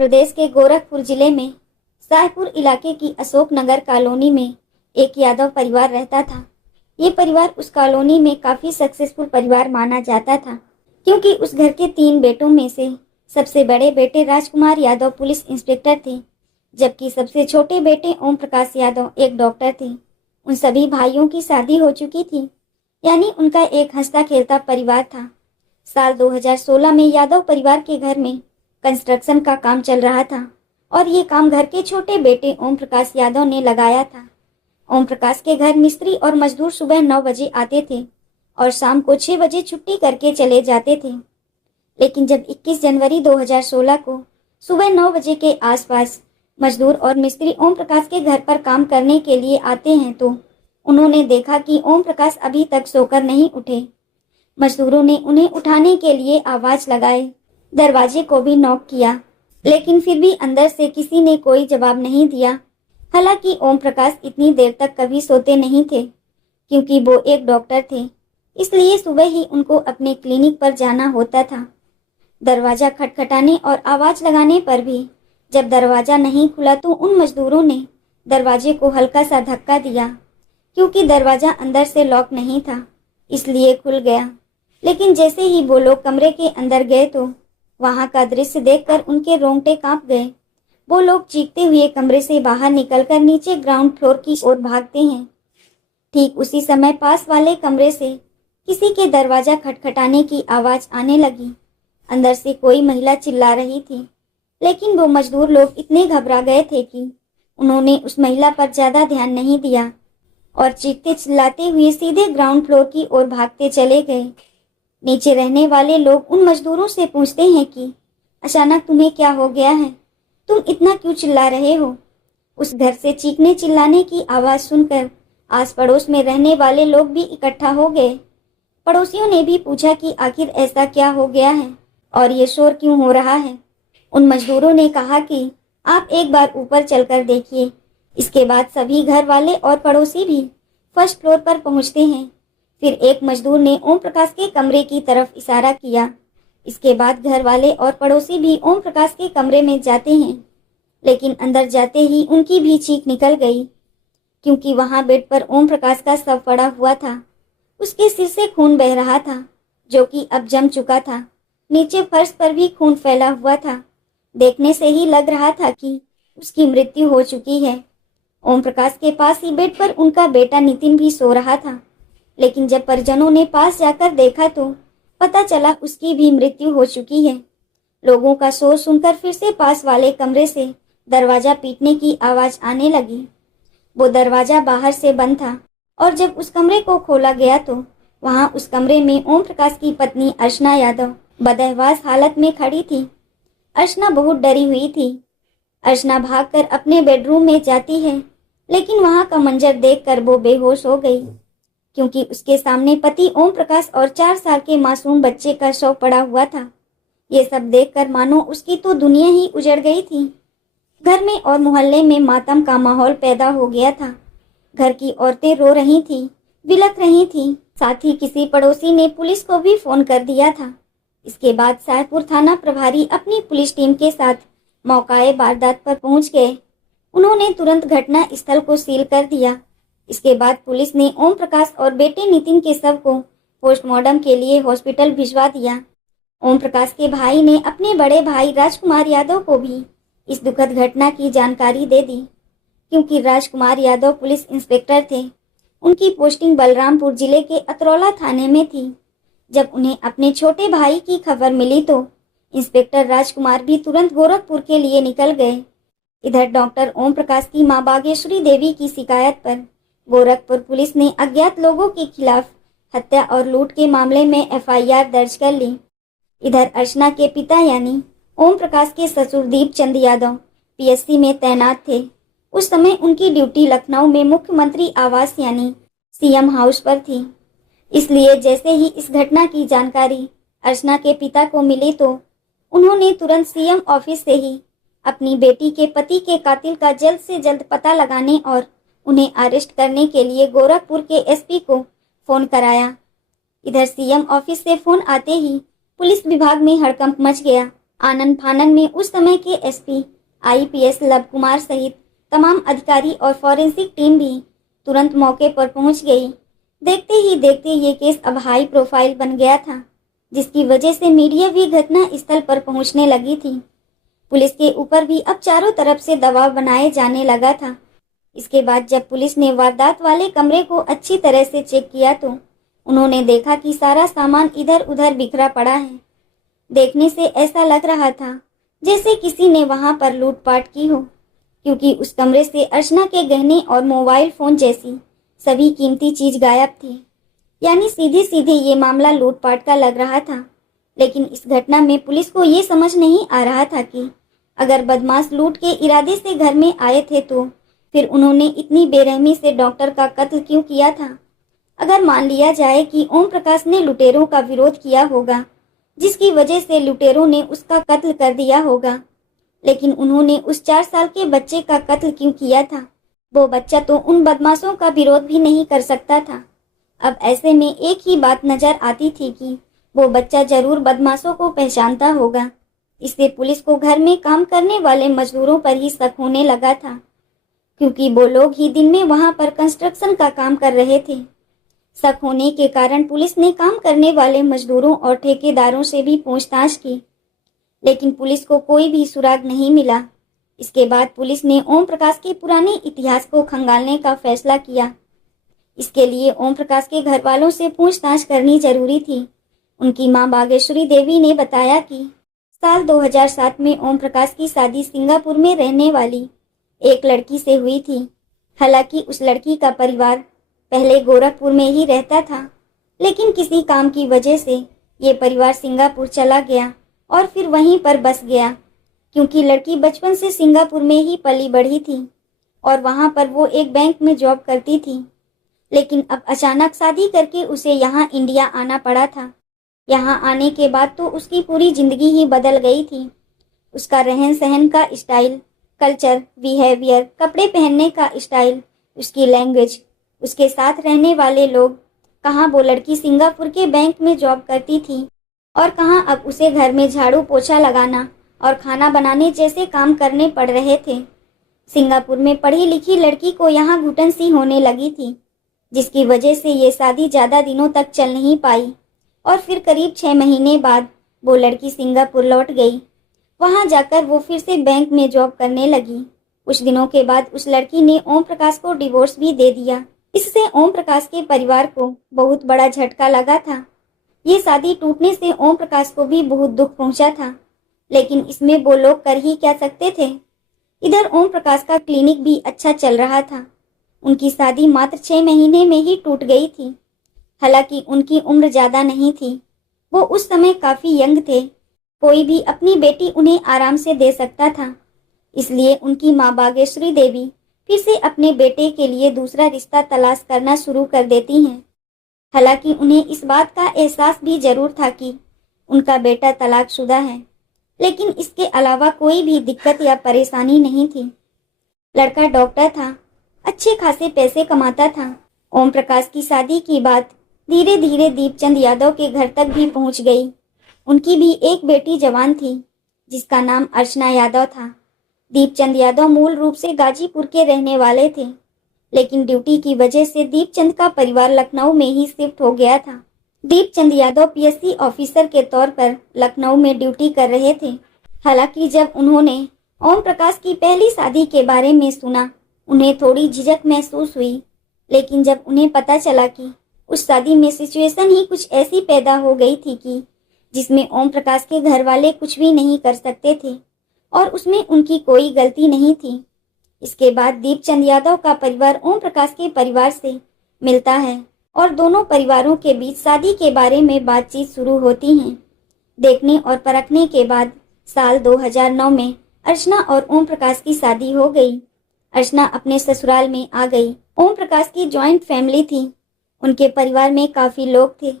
प्रदेश के गोरखपुर जिले में शाहपुर इलाके की अशोक नगर कॉलोनी में एक यादव परिवार रहता था। ये परिवार उस कॉलोनी में काफी सक्सेसफुल परिवार माना जाता था, क्योंकि उस घर के 3 बेटों में से सबसे बड़े बेटे राजकुमार यादव पुलिस इंस्पेक्टर थे, जबकि सबसे छोटे बेटे ओम प्रकाश यादव एक डॉक्टर थे। उन सभी भाइयों की शादी हो चुकी थी, यानी उनका एक हंसता खेलता परिवार था। साल 2016 में यादव परिवार के घर में कंस्ट्रक्शन का काम चल रहा था और ये काम घर के छोटे बेटे ओम प्रकाश यादव ने लगाया था। ओम प्रकाश के घर मिस्त्री और मजदूर सुबह 9 बजे आते थे और शाम को 6 बजे छुट्टी करके चले जाते थे। लेकिन जब 21 जनवरी 2016 को सुबह 9 बजे के आसपास मजदूर और मिस्त्री ओम प्रकाश के घर पर काम करने के लिए आते हैं तो उन्होंने देखा कि ओम प्रकाश अभी तक सोकर नहीं उठे। मजदूरों ने उन्हें उठाने के लिए आवाज लगाए, दरवाजे को भी नॉक किया, लेकिन फिर भी अंदर से किसी ने कोई जवाब नहीं दिया। हालांकि ओम प्रकाश इतनी देर तक कभी सोते नहीं थे, क्योंकि वो एक डॉक्टर थे, इसलिए सुबह ही उनको अपने क्लिनिक पर जाना होता था। दरवाजा खटखटाने और आवाज लगाने पर भी जब दरवाजा नहीं खुला तो उन मजदूरों ने दरवाजे को हल्का सा धक्का दिया, क्योंकि दरवाजा अंदर से लॉक नहीं था, इसलिए खुल गया। लेकिन जैसे ही वो लोग कमरे के अंदर गए तो वहां का दृश्य देखकर उनके रोंगटे कांप गए। वो लोग चीखते हुए कमरे से बाहर निकलकर नीचे ग्राउंड फ्लोर की ओर भागते हैं। ठीक उसी समय पास वाले कमरे से किसी के दरवाजा खटखटाने की आवाज आने लगी। अंदर से कोई महिला चिल्ला रही थी, लेकिन वो मजदूर लोग इतने घबरा गए थे कि उन्होंने उस महिला पर ज्यादा ध्यान नहीं दिया और चीखते चिल्लाते हुए सीधे ग्राउंड फ्लोर की ओर भागते चले गए। नीचे रहने वाले लोग उन मजदूरों से पूछते हैं कि अचानक तुम्हें क्या हो गया है, तुम इतना क्यों चिल्ला रहे हो। उस घर से चीखने चिल्लाने की आवाज सुनकर आस पड़ोस में रहने वाले लोग भी इकट्ठा हो गए। पड़ोसियों ने भी पूछा कि आखिर ऐसा क्या हो गया है और ये शोर क्यों हो रहा है। उन मजदूरों ने कहा कि आप एक बार ऊपर चलकर देखिए। इसके बाद सभी घर वाले और पड़ोसी भी फर्स्ट फ्लोर पर पहुंचते हैं। फिर एक मजदूर ने ओम प्रकाश के कमरे की तरफ इशारा किया। इसके बाद घर वाले और पड़ोसी भी ओम प्रकाश के कमरे में जाते हैं, लेकिन अंदर जाते ही उनकी भी चीख निकल गई, क्योंकि वहां बेड पर ओम प्रकाश का शव पड़ा हुआ था। उसके सिर से खून बह रहा था, जो कि अब जम चुका था। नीचे फर्श पर भी खून फैला हुआ था। देखने से ही लग रहा था कि उसकी मृत्यु हो चुकी है। ओम प्रकाश के पास ही बेड पर उनका बेटा नितिन भी सो रहा था, लेकिन जब परिजनों ने पास जाकर देखा तो पता चला उसकी भी मृत्यु हो चुकी है। लोगों का शोर सुनकर फिर से पास वाले कमरे से दरवाजा पीटने की आवाज आने लगी। वो दरवाजा बाहर से बंद था और जब उस कमरे को खोला गया तो वहां उस कमरे में ओम प्रकाश की पत्नी अर्चना यादव बदहवास हालत में खड़ी थी। अर्चना बहुत डरी हुई थी। अर्चना भागकर अपने बेडरूम में जाती है, लेकिन वहां का मंजर देखकर वो बेहोश हो गई, क्योंकि उसके सामने पति ओम प्रकाश और 4 साल के मासूम बच्चे का शव पड़ा हुआ था। ये सब देखकर मानो उसकी तो दुनिया ही उजड़ गई थी। घर में और मोहल्ले में मातम का माहौल पैदा हो गया था। घर की औरतें रो रही थीं, बिलख रही थीं। साथ ही किसी पड़ोसी ने पुलिस को भी फोन कर दिया था। इसके बाद शाहपुर थाना प्रभारी अपनी पुलिस टीम के साथ मौकाए वारदात पर पहुंच गए। उन्होंने तुरंत घटना स्थल को सील कर दिया। इसके बाद पुलिस ने ओम प्रकाश और बेटे नितिन के शव को पोस्टमार्टम के लिए हॉस्पिटल भिजवा दिया। ओम प्रकाश के भाई ने अपने बड़े भाई राजकुमार यादव को भी इस दुखद घटना की जानकारी दे दी, क्योंकि राजकुमार यादव पुलिस इंस्पेक्टर थे। उनकी पोस्टिंग बलरामपुर जिले के अतरौला थाने में थी। जब उन्हें अपने छोटे भाई की खबर मिली तो इंस्पेक्टर राजकुमार भी तुरंत गोरखपुर के लिए निकल गए। इधर डॉक्टर ओम प्रकाश की मां बागेश्वरी देवी की शिकायत पर गोरखपुर पुलिस ने अज्ञात लोगों के खिलाफ हत्या और लूट के मामले में एफआईआर दर्ज कर ली। इधर अर्चना के पिता यानी ओम प्रकाश के ससुर दीप चंद यादव पीएससी में तैनात थे। उस समय उनकी ड्यूटी लखनऊ में मुख्यमंत्री आवास यानी सीएम हाउस पर थी। इसलिए जैसे ही इस घटना की जानकारी अर्चना के पिता को मिली तो उन्होंने तुरंत सीएम ऑफिस से ही अपनी बेटी के पति के कातिल का जल्द से जल्द पता लगाने और उन्हें अरेस्ट करने के लिए गोरखपुर के एसपी को फोन कराया। इधर सीएम ऑफिस से फोन आते ही पुलिस विभाग में हड़कंप मच गया। आनन फानन में उस समय के एसपी, आईपीएस लव कुमार सहित तमाम अधिकारी और फॉरेंसिक टीम भी तुरंत मौके पर पहुंच गई। देखते ही देखते ये केस अब हाई प्रोफाइल बन गया था, जिसकी वजह से मीडिया भी घटना स्थल पर पहुंचने लगी थी। पुलिस के ऊपर भी अब चारों तरफ से दबाव बनाए जाने लगा था। इसके बाद जब पुलिस ने वारदात वाले कमरे को अच्छी तरह से चेक किया तो उन्होंने देखा कि सारा सामान इधर उधर बिखरा पड़ा है। देखने से ऐसा लग रहा था जैसे किसी ने वहां पर लूटपाट की हो, क्योंकि उस कमरे से अर्चना के गहने और मोबाइल फोन जैसी सभी कीमती चीज गायब थी। यानी सीधे सीधे ये मामला लूटपाट का लग रहा था। लेकिन इस घटना में पुलिस को ये समझ नहीं आ रहा था कि अगर बदमाश लूट के इरादे से घर में आए थे तो फिर उन्होंने इतनी बेरहमी से डॉक्टर का कत्ल क्यों किया था। अगर मान लिया जाए कि ओम प्रकाश ने लुटेरों का विरोध किया होगा, जिसकी वजह से लुटेरों ने उसका कत्ल कर दिया होगा, लेकिन उन्होंने उस 4 साल के बच्चे का कत्ल क्यों किया था। वो बच्चा तो उन बदमाशों का विरोध भी नहीं कर सकता था। अब ऐसे में एक ही बात नजर आती थी कि वो बच्चा जरूर बदमाशों को पहचानता होगा। इससे पुलिस को घर में काम करने वाले मजदूरों पर ही शक होने लगा था, क्योंकि वो लोग ही दिन में वहां पर कंस्ट्रक्शन का काम कर रहे थे। शक होने के कारण पुलिस ने काम करने वाले मजदूरों और ठेकेदारों से भी पूछताछ की, लेकिन पुलिस को कोई भी सुराग नहीं मिला। इसके बाद पुलिस ने ओम प्रकाश के पुराने इतिहास को खंगालने का फैसला किया। इसके लिए ओम प्रकाश के घर वालों से पूछताछ करनी जरूरी थी। उनकी मां बागेश्वरी देवी ने बताया कि साल 2007 में ओम प्रकाश की शादी सिंगापुर में रहने वाली एक लड़की से हुई थी। हालांकि उस लड़की का परिवार पहले गोरखपुर में ही रहता था, लेकिन किसी काम की वजह से ये परिवार सिंगापुर चला गया और फिर वहीं पर बस गया, क्योंकि लड़की बचपन से सिंगापुर में ही पली बढ़ी थी और वहां पर वो एक बैंक में जॉब करती थी। लेकिन अब अचानक शादी करके उसे यहाँ इंडिया आना पड़ा था। यहाँ आने के बाद तो उसकी पूरी जिंदगी ही बदल गई थी। उसका रहन सहन का स्टाइल, कल्चर, बिहेवियर, कपड़े पहनने का स्टाइल, उसकी लैंग्वेज, उसके साथ रहने वाले लोग। कहाँ वो लड़की सिंगापुर के बैंक में जॉब करती थी और कहाँ अब उसे घर में झाड़ू पोछा लगाना और खाना बनाने जैसे काम करने पड़ रहे थे। सिंगापुर में पढ़ी लिखी लड़की को यहाँ घुटन सी होने लगी थी, जिसकी वजह से ये शादी ज़्यादा दिनों तक चल नहीं पाई और फिर करीब 6 महीने बाद वो लड़की सिंगापुर लौट गई। वहां जाकर वो फिर से बैंक में जॉब करने लगी। कुछ दिनों के बाद उस लड़की ने ओम प्रकाश को डिवोर्स भी दे दिया। इससे ओम प्रकाश के परिवार को बहुत बड़ा झटका लगा था। ये शादी टूटने से ओम प्रकाश को भी बहुत दुख पहुंचा था, लेकिन इसमें वो लोग कर ही क्या सकते थे। इधर ओम प्रकाश का क्लिनिक भी अच्छा चल रहा था। उनकी शादी मात्र 6 महीने में ही टूट गई थी। हालांकि उनकी उम्र ज्यादा नहीं थी, वो उस समय काफी यंग थे। कोई भी अपनी बेटी उन्हें आराम से दे सकता था। इसलिए उनकी माँ बागेश्वरी देवी फिर से अपने बेटे के लिए दूसरा रिश्ता तलाश करना शुरू कर देती हैं। हालांकि उन्हें इस बात का एहसास भी जरूर था कि उनका बेटा तलाकशुदा है, लेकिन इसके अलावा कोई भी दिक्कत या परेशानी नहीं थी। लड़का डॉक्टर था, अच्छे खासे पैसे कमाता था। ओम प्रकाश की शादी की बात धीरे धीरे दीपचंद यादव के घर तक भी पहुंच गई। उनकी भी एक बेटी जवान थी, जिसका नाम अर्चना यादव था। दीपचंद यादव मूल रूप से गाजीपुर के रहने वाले थे, लेकिन ड्यूटी की वजह से दीपचंद का परिवार लखनऊ में ही शिफ्ट हो गया था। दीपचंद यादव पीएससी ऑफिसर के तौर पर लखनऊ में ड्यूटी कर रहे थे। हालांकि जब उन्होंने ओम प्रकाश की पहली शादी के बारे में सुना, उन्हें थोड़ी झिझक महसूस हुई। लेकिन जब उन्हें पता चला कि उस शादी में सिचुएशन ही कुछ ऐसी पैदा हो गई थी कि जिसमें ओम प्रकाश के घर वाले कुछ भी नहीं कर सकते थे और उसमें उनकी कोई गलती नहीं थी। इसके बाद दीपचंद यादव का परिवार ओम प्रकाश के परिवार से मिलता है और दोनों परिवारों के बीच शादी के बारे में बातचीत शुरू होती है। देखने और परखने के बाद साल 2009 में अर्चना और ओम प्रकाश की शादी हो गई। अर्चना अपने ससुराल में आ गई। ओम प्रकाश की जॉइंट फैमिली थी। उनके परिवार में काफी लोग थे,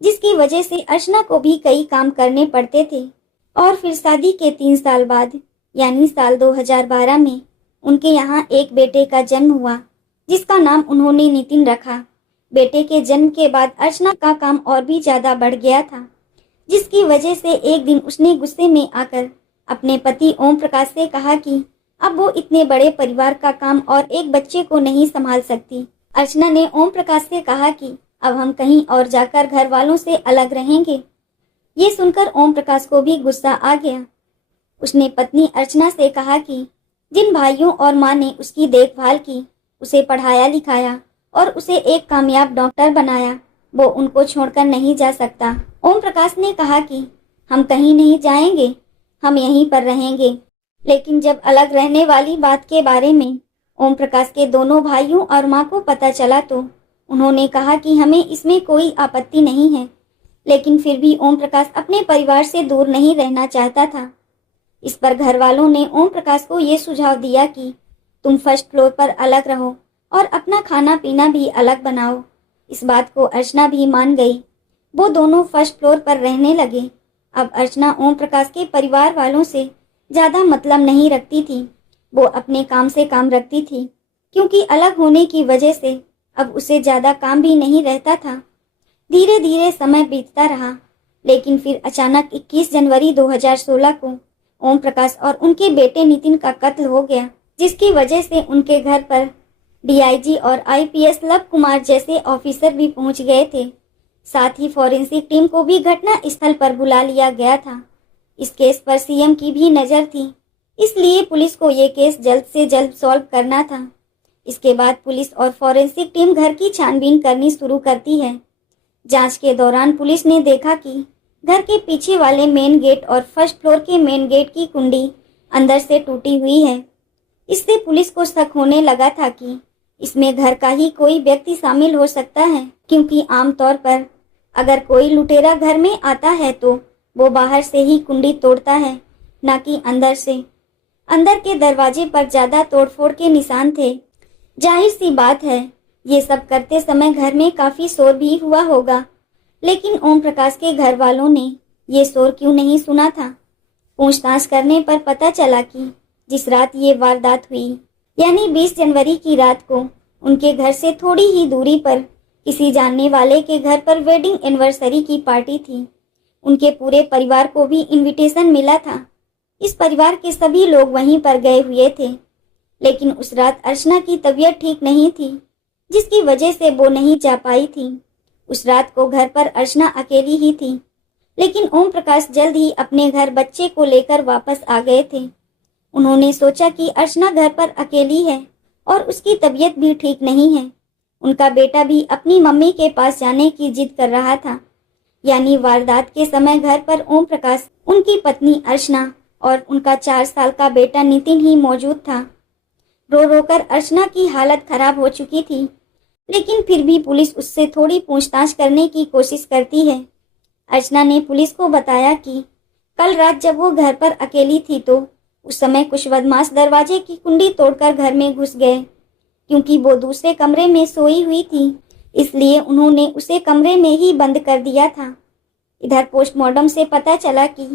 जिसकी वजह से अर्चना को भी कई काम करने पड़ते थे। और फिर शादी के 3 साल बाद यानी साल 2012 में उनके यहाँ एक बेटे का जन्म हुआ, जिसका नाम उन्होंने नितिन रखा। बेटे के जन्म के बाद अर्चना का काम और भी ज्यादा बढ़ गया था। जिसकी वजह से एक दिन उसने गुस्से में आकर अपने पति ओम प्रकाश से कहा कि अब वो इतने बड़े परिवार का काम और एक बच्चे को नहीं संभाल सकती। अर्चना ने ओम प्रकाश से कहा कि अब हम कहीं और जाकर घर वालों से अलग रहेंगे। ये सुनकर ओम प्रकाश को भी गुस्सा आ गया। उसने पत्नी अर्चना से कहा कि जिन भाइयों और माँ ने उसकी देखभाल की, उसे पढ़ाया लिखाया और उसे एक कामयाब डॉक्टर बनाया, वो उनको छोड़कर नहीं जा सकता। ओम प्रकाश ने कहा कि हम कहीं नहीं जाएंगे, हम यहीं पर रहेंगे। लेकिन जब अलग रहने वाली बात के बारे में ओम प्रकाश के दोनों भाइयों और माँ को पता चला तो उन्होंने कहा कि हमें इसमें कोई आपत्ति नहीं है। लेकिन फिर भी ओम प्रकाश अपने परिवार से दूर नहीं रहना चाहता था। इस पर घर वालों ने ओम प्रकाश को ये सुझाव दिया कि तुम फर्स्ट फ्लोर पर अलग रहो और अपना खाना पीना भी अलग बनाओ। इस बात को अर्चना भी मान गई। वो दोनों फर्स्ट फ्लोर पर रहने लगे। अब अर्चना ओम प्रकाश के परिवार वालों से ज़्यादा मतलब नहीं रखती थी। वो अपने काम से काम रखती थी, क्योंकि अलग होने की वजह से अब उसे ज़्यादा काम भी नहीं रहता था। धीरे धीरे समय बीतता रहा, लेकिन फिर अचानक 21 जनवरी 2016 को ओम प्रकाश और उनके बेटे नितिन का कत्ल हो गया, जिसकी वजह से उनके घर पर डीआईजी और आईपीएस लव कुमार जैसे ऑफिसर भी पहुंच गए थे। साथ ही फॉरेंसिक टीम को भी घटना स्थल पर बुला लिया गया था। इस केस पर सीएम की भी नज़र थी, इसलिए पुलिस को ये केस जल्द से जल्द सॉल्व करना था। इसके बाद पुलिस और फॉरेंसिक टीम घर की छानबीन करनी शुरू करती है। जांच के दौरान पुलिस ने देखा कि घर के पीछे वाले मेन गेट और फर्स्ट फ्लोर के मेन गेट की कुंडी अंदर से टूटी हुई है। इससे पुलिस को शक होने लगा था कि इसमें घर का ही कोई व्यक्ति शामिल हो सकता है, क्योंकि आमतौर पर अगर कोई लुटेरा घर में आता है तो वो बाहर से ही कुंडी तोड़ता है, न कि अंदर से। अंदर के दरवाजे पर ज़्यादा तोड़फोड़ के निशान थे। जाहिर सी बात है, ये सब करते समय घर में काफ़ी शोर भी हुआ होगा, लेकिन ओम प्रकाश के घर वालों ने ये शोर क्यों नहीं सुना था। पूछताछ करने पर पता चला कि जिस रात ये वारदात हुई, यानी 20 जनवरी की रात को उनके घर से थोड़ी ही दूरी पर किसी जानने वाले के घर पर वेडिंग एनिवर्सरी की पार्टी थी। उनके पूरे परिवार को भी इनविटेशन मिला था। इस परिवार के सभी लोग वहीं पर गए हुए थे, लेकिन उस रात अर्चना की तबीयत ठीक नहीं थी, जिसकी वजह से वो नहीं जा पाई थी। उस रात को घर पर अर्चना अकेली ही थी, लेकिन ओम प्रकाश जल्द ही अपने घर बच्चे को लेकर वापस आ गए थे। उन्होंने सोचा कि अर्चना घर पर अकेली है और उसकी तबीयत भी ठीक नहीं है। उनका बेटा भी अपनी मम्मी के पास जाने की जिद कर रहा था। यानी वारदात के समय घर पर ओम प्रकाश, उनकी पत्नी अर्चना और उनका 4 साल का बेटा नितिन ही मौजूद था। रो रोकर अर्चना की हालत खराब हो चुकी थी, लेकिन फिर भी पुलिस उससे थोड़ी पूछताछ करने की कोशिश करती है। अर्चना ने पुलिस को बताया कि कल रात जब वो घर पर अकेली थी तो उस समय कुछ बदमाश दरवाजे की कुंडी तोड़कर घर में घुस गए। क्योंकि वो दूसरे कमरे में सोई हुई थी, इसलिए उन्होंने उसे कमरे में ही बंद कर दिया था। इधर पोस्टमार्टम से पता चला कि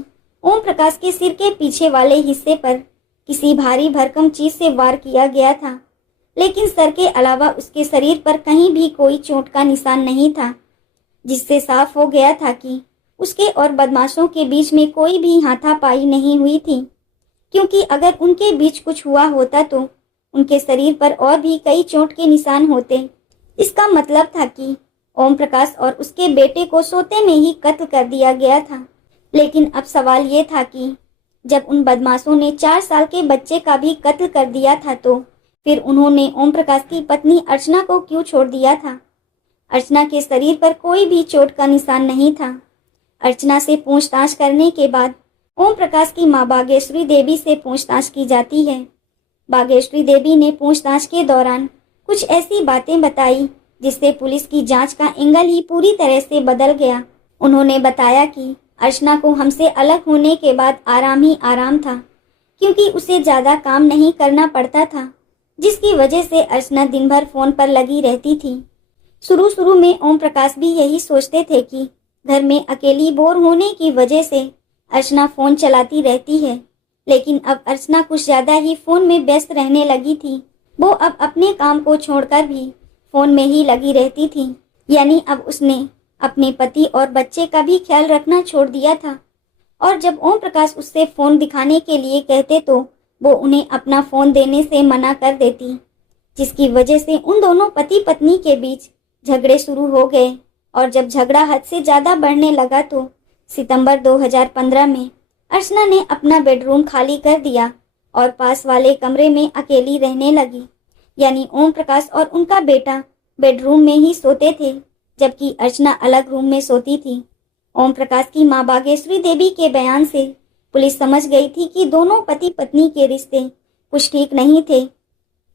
ओम प्रकाश के सिर के पीछे वाले हिस्से पर किसी भारी भरकम चीज से वार किया गया था, लेकिन सर के अलावा उसके शरीर पर कहीं भी कोई चोट का निशान नहीं था, जिससे साफ हो गया था कि उसके और बदमाशों के बीच में कोई भी हाथापाई नहीं हुई थी। क्योंकि अगर उनके बीच कुछ हुआ होता तो उनके शरीर पर और भी कई चोट के निशान होते। इसका मतलब था कि ओम प्रकाश और उसके बेटे को सोते में ही कत्ल कर दिया गया था। लेकिन अब सवाल ये था कि जब उन बदमाशों ने 4 साल के बच्चे का भी कत्ल कर दिया था तो फिर उन्होंने ओम प्रकाश की पत्नी अर्चना को क्यों छोड़ दिया था। अर्चना के शरीर पर कोई भी चोट का निशान नहीं था। अर्चना से पूछताछ करने के बाद ओम प्रकाश की मां बागेश्वरी देवी से पूछताछ की जाती है। बागेश्वरी देवी ने पूछताछ के दौरान कुछ ऐसी बातें बताई जिससे पुलिस की जांच का एंगल ही पूरी तरह से बदल गया। उन्होंने बताया कि अर्चना को हमसे अलग होने के बाद आराम ही आराम था, क्योंकि उसे ज़्यादा काम नहीं करना पड़ता था, जिसकी वजह से अर्चना दिन भर फ़ोन पर लगी रहती थी। शुरू में ओम प्रकाश भी यही सोचते थे कि घर में अकेली बोर होने की वजह से अर्चना फ़ोन चलाती रहती है, लेकिन अब अर्चना कुछ ज़्यादा ही फ़ोन में व्यस्त रहने लगी थी। वो अब अपने काम को छोड़कर भी फ़ोन में ही लगी रहती थी। यानी अब उसने अपने पति और बच्चे का भी ख्याल रखना छोड़ दिया था। और जब ओम प्रकाश उससे फोन दिखाने के लिए कहते तो वो उन्हें अपना फोन देने से मना कर देती, जिसकी वजह से उन दोनों पति पत्नी के बीच झगड़े शुरू हो गए। और जब झगड़ा हद से ज्यादा बढ़ने लगा तो सितंबर 2015 में अर्चना ने अपना बेडरूम खाली कर दिया और पास वाले कमरे में अकेली रहने लगी। यानी ओम प्रकाश और उनका बेटा बेडरूम में ही सोते थे, जबकि अर्चना अलग रूम में सोती थी। ओम प्रकाश की मां बागेश्वरी देवी के बयान से पुलिस समझ गई थी कि दोनों पति पत्नी के रिश्ते कुछ ठीक नहीं थे।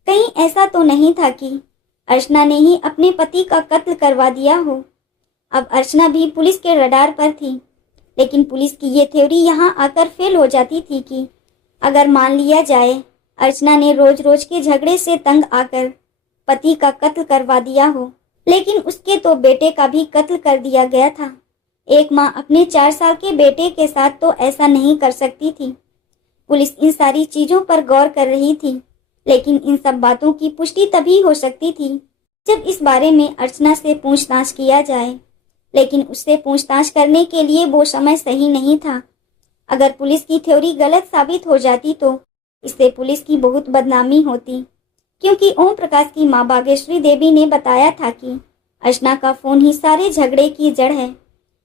कहीं ऐसा तो नहीं था कि अर्चना ने ही अपने पति का कत्ल करवा दिया हो। अब अर्चना भी पुलिस के रडार पर थी, लेकिन पुलिस की ये थ्योरी यहाँ आकर फेल हो जाती थी कि अगर मान लिया जाए अर्चना ने रोज रोज के झगड़े से तंग आकर पति का कत्ल करवा दिया हो, लेकिन उसके तो बेटे का भी कत्ल कर दिया गया था। एक माँ अपने 4 साल के बेटे के साथ तो ऐसा नहीं कर सकती थी। पुलिस इन सारी चीजों पर गौर कर रही थी, लेकिन इन सब बातों की पुष्टि तभी हो सकती थी जब इस बारे में अर्चना से पूछताछ किया जाए। लेकिन उससे पूछताछ करने के लिए वो समय सही नहीं था। अगर पुलिस की थ्योरी गलत साबित हो जाती तो इससे पुलिस की बहुत बदनामी होती, क्योंकि ओम प्रकाश की मां बागेश्वरी देवी ने बताया था कि अर्चना का फोन ही सारे झगड़े की जड़ है।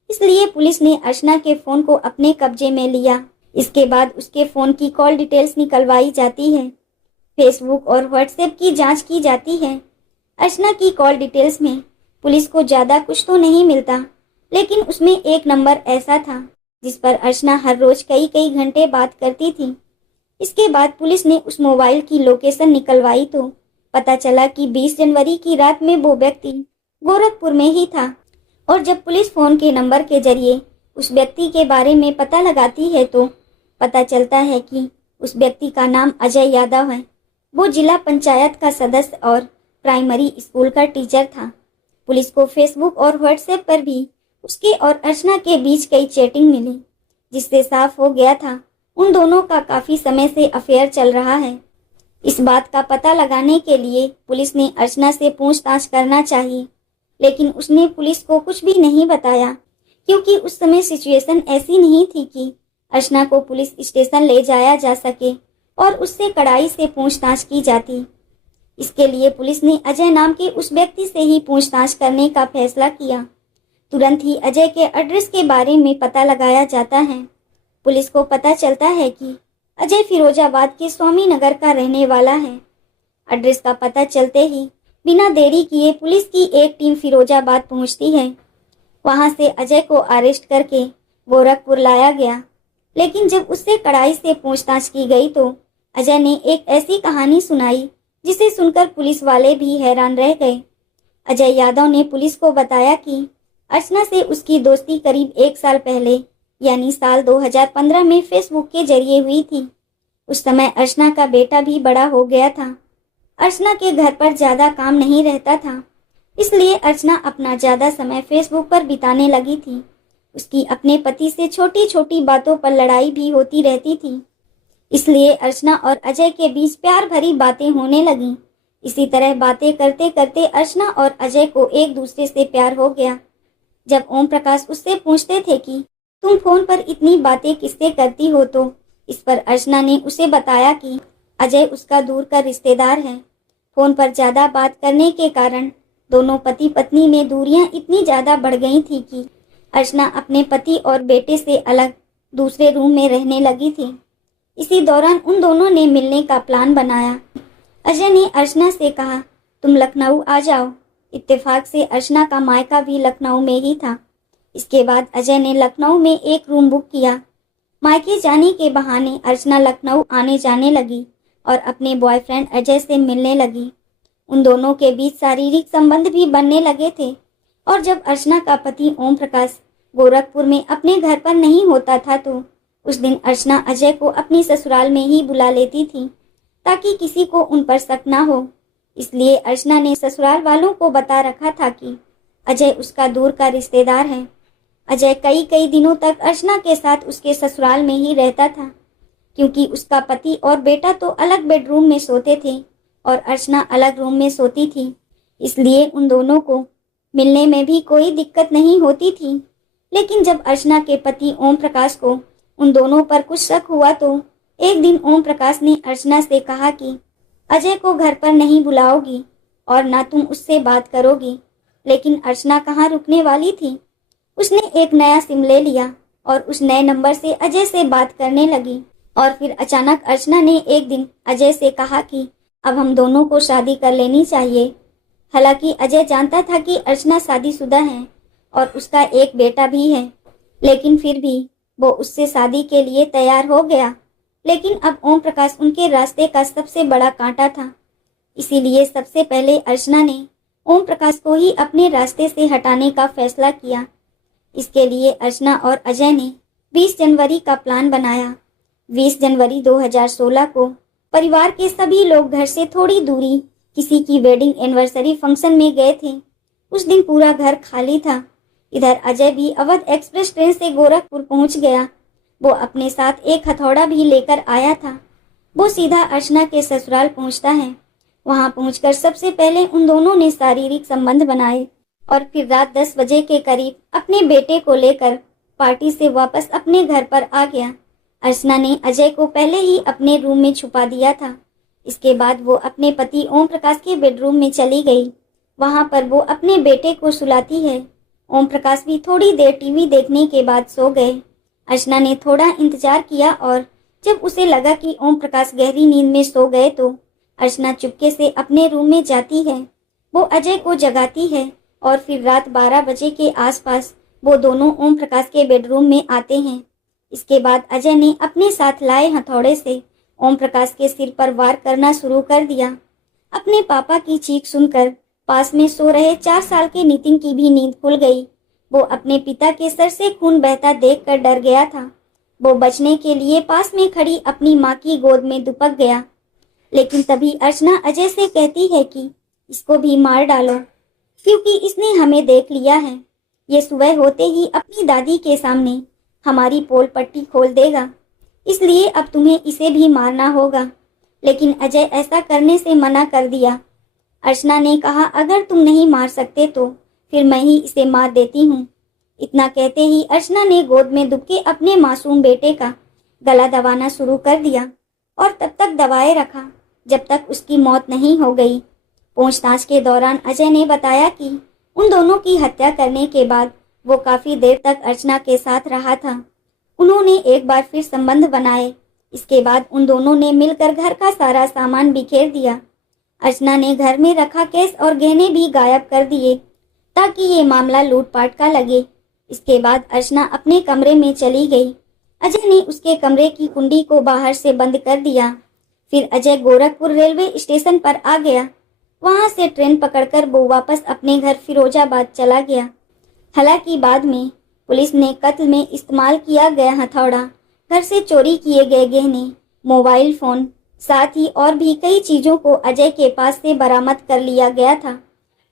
इसलिए पुलिस ने अर्चना के फोन को अपने कब्जे में लिया। इसके बाद उसके फोन की कॉल डिटेल्स निकलवाई जाती है, फेसबुक और व्हाट्सएप की जांच की जाती है। अर्चना की कॉल डिटेल्स में पुलिस को ज्यादा कुछ तो नहीं मिलता, लेकिन उसमें एक नंबर ऐसा था जिस पर अर्चना हर रोज कई कई घंटे बात करती थी। इसके बाद पुलिस ने उस मोबाइल की लोकेशन निकलवाई तो पता चला कि 20 जनवरी की रात में वो व्यक्ति गोरखपुर में ही था। और जब पुलिस फोन के नंबर के जरिए उस व्यक्ति के बारे में पता लगाती है तो पता चलता है कि उस व्यक्ति का नाम अजय यादव है। वो जिला पंचायत का सदस्य और प्राइमरी स्कूल का टीचर था। पुलिस को फेसबुक और व्हाट्सएप पर भी उसके और अर्चना के बीच कई चैटिंग मिली, जिससे साफ हो गया था उन दोनों का काफी समय से अफेयर चल रहा है। इस बात का पता लगाने के लिए पुलिस ने अर्चना से पूछताछ करना चाहिए, लेकिन उसने पुलिस को कुछ भी नहीं बताया, क्योंकि उस समय सिचुएशन ऐसी नहीं थी कि अर्चना को पुलिस स्टेशन ले जाया जा सके और उससे कड़ाई से पूछताछ की जाती। इसके लिए पुलिस ने अजय नाम के उस व्यक्ति से ही पूछताछ करने का फैसला किया। तुरंत ही अजय के एड्रेस के बारे में पता लगाया जाता है। पुलिस को पता चलता है कि अजय फिरोजाबाद के स्वामी नगर का रहने वाला है। एड्रेस का पता चलते ही बिना देरी किए पुलिस की एक टीम फिरोजाबाद पहुंचती है। वहां से अजय को अरेस्ट करके गोरखपुर लाया गया, लेकिन जब उससे कड़ाई से पूछताछ की गई तो अजय ने एक ऐसी कहानी सुनाई जिसे सुनकर पुलिस वाले भी हैरान रह गए। अजय यादव ने पुलिस को बताया कि अर्चना से उसकी दोस्ती करीब 1 साल पहले यानी साल 2015 में फेसबुक के जरिए हुई थी। उस समय अर्चना का बेटा भी बड़ा हो गया था। अर्चना के घर पर ज्यादा काम नहीं रहता था, इसलिए अर्चना अपना ज्यादा समय फेसबुक पर बिताने लगी थी। उसकी अपने पति से छोटी छोटी बातों पर लड़ाई भी होती रहती थी, इसलिए अर्चना और अजय के बीच प्यार भरी बातें होने लगीं। इसी तरह बातें करते करते अर्चना और अजय को एक दूसरे से प्यार हो गया। जब ओम प्रकाश उससे पूछते थे कि तुम फोन पर इतनी बातें किससे करती हो, तो इस पर अर्चना ने उसे बताया कि अजय उसका दूर का रिश्तेदार है। फोन पर ज्यादा बात करने के कारण दोनों पति पत्नी में दूरियां इतनी ज्यादा बढ़ गई थी कि अर्चना अपने पति और बेटे से अलग दूसरे रूम में रहने लगी थी। इसी दौरान उन दोनों ने मिलने का प्लान बनाया। अजय ने अर्चना से कहा, तुम लखनऊ आ जाओ। इत्तेफाक से अर्चना का मायका भी लखनऊ में ही था। इसके बाद अजय ने लखनऊ में एक रूम बुक किया। मायके जाने के बहाने अर्चना लखनऊ आने जाने लगी और अपने बॉयफ्रेंड अजय से मिलने लगी। उन दोनों के बीच शारीरिक संबंध भी बनने लगे थे। और जब अर्चना का पति ओम प्रकाश गोरखपुर में अपने घर पर नहीं होता था तो उस दिन अर्चना अजय को अपनी ससुराल में ही बुला लेती थी, ताकि किसी को उन पर शक ना हो। इसलिए अर्चना ने ससुराल वालों को बता रखा था कि अजय उसका दूर का रिश्तेदार है। अजय कई कई दिनों तक अर्चना के साथ उसके ससुराल में ही रहता था, क्योंकि उसका पति और बेटा तो अलग बेडरूम में सोते थे और अर्चना अलग रूम में सोती थी। इसलिए उन दोनों को मिलने में भी कोई दिक्कत नहीं होती थी। लेकिन जब अर्चना के पति ओम प्रकाश को उन दोनों पर कुछ शक हुआ तो एक दिन ओम प्रकाश ने अर्चना से कहा कि अजय को घर पर नहीं बुलाओगी और ना तुम उससे बात करोगी। लेकिन अर्चना कहाँ रुकने वाली थी। उसने एक नया सिम ले लिया और उस नए नंबर से अजय से बात करने लगी। और फिर अचानक अर्चना ने एक दिन अजय से कहा कि अब हम दोनों को शादी कर लेनी चाहिए। हालांकि अजय जानता था कि अर्चना शादीशुदा है और उसका एक बेटा भी है, लेकिन फिर भी वो उससे शादी के लिए तैयार हो गया। लेकिन अब ओम प्रकाश उनके रास्ते का सबसे बड़ा कांटा था। इसीलिए सबसे पहले अर्चना ने ओम प्रकाश को ही अपने रास्ते से हटाने का फैसला किया। इसके लिए अर्चना और अजय ने 20 जनवरी का प्लान बनाया। 20 जनवरी 2016 को परिवार के सभी लोग घर से थोड़ी दूरी किसी की वेडिंग एनिवर्सरी फंक्शन में गए थे। उस दिन पूरा घर खाली था। इधर अजय भी अवध एक्सप्रेस ट्रेन से गोरखपुर पहुंच गया। वो अपने साथ एक हथौड़ा भी लेकर आया था। वो सीधा अर्चना के ससुराल पहुंचता है। वहां पहुंचकर सबसे पहले उन दोनों ने शारीरिक संबंध बनाए और फिर रात 10 बजे के करीब अपने बेटे को लेकर पार्टी से वापस अपने घर पर आ गया। अर्चना ने अजय को पहले ही अपने रूम में छुपा दिया था। इसके बाद वो अपने पति ओम प्रकाश के बेडरूम में चली गई। वहां पर वो अपने बेटे को सुलाती है। ओम प्रकाश भी थोड़ी देर टीवी देखने के बाद सो गए। अर्चना ने थोड़ा इंतजार किया और जब उसे लगा कि ओम प्रकाश गहरी नींद में सो गए तो अर्चना चुपके से अपने रूम में जाती है। वो अजय को जगाती है और फिर रात 12 बजे के आसपास वो दोनों ओम प्रकाश के बेडरूम में आते हैं। इसके बाद अजय ने अपने साथ लाए हथौड़े से ओम प्रकाश के सिर पर वार करना शुरू कर दिया। अपने पापा की चीख सुनकर पास में सो रहे 4 साल के नितिन की भी नींद खुल गई। वो अपने पिता के सर से खून बहता देखकर डर गया था। वो बचने के लिए पास में खड़ी अपनी माँ की गोद में दुबक गया। लेकिन तभी अर्चना अजय से कहती है कि इसको भी मार डालो, क्योंकि इसने हमें देख लिया है। ये सुबह होते ही अपनी दादी के सामने हमारी पोल पट्टी खोल देगा, इसलिए अब तुम्हें इसे भी मारना होगा। लेकिन अजय ऐसा करने से मना कर दिया। अर्चना ने कहा, अगर तुम नहीं मार सकते तो फिर मैं ही इसे मार देती हूँ। इतना कहते ही अर्चना ने गोद में दुबके अपने मासूम बेटे का गला दबाना शुरू कर दिया और तब तक दबाए रखा जब तक उसकी मौत नहीं हो गई। पूछताछ के दौरान अजय ने बताया कि उन दोनों की हत्या करने के बाद वो काफी देर तक अर्चना के साथ रहा था। उन्होंने एक बार फिर संबंध बनाए। इसके बाद उन दोनों ने मिलकर घर का सारा सामान बिखेर दिया। अर्चना ने घर में रखा केस और गहने भी गायब कर दिए ताकि ये मामला लूटपाट का लगे। इसके बाद अर्चना अपने कमरे में चली गई। अजय ने उसके कमरे की कुंडी को बाहर से बंद कर दिया। फिर अजय गोरखपुर रेलवे स्टेशन पर आ गया। वहां से ट्रेन पकड़कर वो वापस अपने घर फिरोजाबाद चला गया। हालांकि बाद में पुलिस ने कत्ल में इस्तेमाल किया गया हथौड़ा, घर से चोरी किए गए गहने, मोबाइल फोन, साथ ही और भी कई चीजों को अजय के पास से बरामद कर लिया गया था।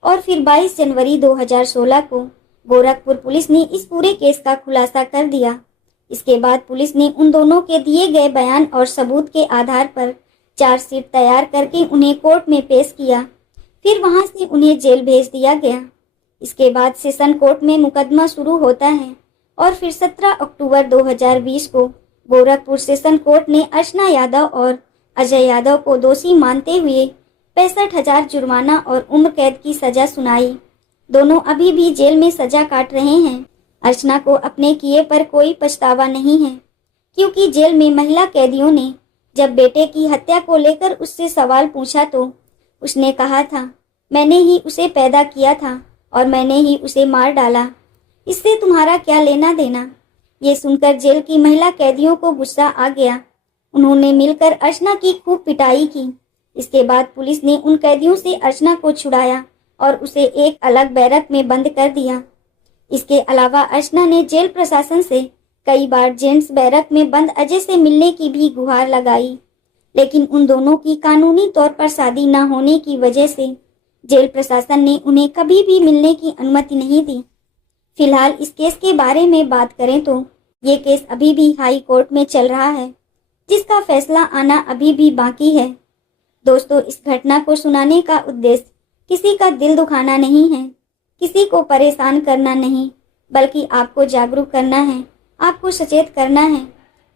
और फिर 22 जनवरी 2016 को गोरखपुर पुलिस ने इस पूरे केस का खुलासा कर दिया। इसके बाद पुलिस ने उन दोनों के दिए गए बयान और सबूत के आधार पर चार्जशीट तैयार करके उन्हें कोर्ट में पेश किया। फिर वहां से उन्हें जेल भेज दिया गया। इसके बाद सेशन कोर्ट में मुकदमा शुरू होता है और फिर 17 अक्टूबर 2020 को गोरखपुर सेशन कोर्ट ने अर्चना यादव और अजय यादव को दोषी मानते हुए 65,000 जुर्माना और उम्र कैद की सजा सुनाई। दोनों अभी भी जेल में सजा काट रहे हैं। अर्चना को अपने किए पर कोई पछतावा नहीं है, क्योंकि जेल में महिला कैदियों ने जब बेटे की हत्या को लेकर उससे सवाल पूछा तो उसने कहा था, मैंने ही उसे पैदा किया था और मैंने ही उसे मार डाला, इससे तुम्हारा क्या लेना देना। ये सुनकर जेल की महिला कैदियों को गुस्सा आ गया। उन्होंने मिलकर अर्चना की खूब पिटाई की। इसके बाद पुलिस ने उन कैदियों से अर्चना को छुड़ाया और उसे एक अलग बैरक में बंद कर दिया। इसके अलावा अर्चना ने जेल प्रशासन से कई बार जेंट्स बैरक में बंद अजय से मिलने की भी गुहार लगाई, लेकिन उन दोनों की कानूनी तौर पर शादी न होने की वजह से जेल प्रशासन ने उन्हें कभी भी मिलने की अनुमति नहीं दी। फिलहाल इस केस के बारे में बात करें तो ये केस अभी भी हाई कोर्ट में चल रहा है, जिसका फैसला आना अभी भी बाकी है। दोस्तों, इस घटना को सुनाने का उद्देश्य किसी का दिल दुखाना नहीं है, किसी को परेशान करना नहीं, बल्कि आपको जागरूक करना है, आपको सचेत करना है।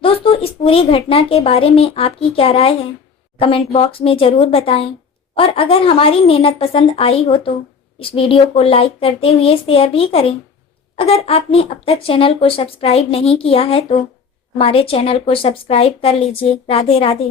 दोस्तों, इस पूरी घटना के बारे में आपकी क्या राय है? कमेंट बॉक्स में ज़रूर बताएं। और अगर हमारी मेहनत पसंद आई हो तो इस वीडियो को लाइक करते हुए शेयर भी करें। अगर आपने अब तक चैनल को सब्सक्राइब नहीं किया है तो हमारे चैनल को सब्सक्राइब कर लीजिए। राधे राधे।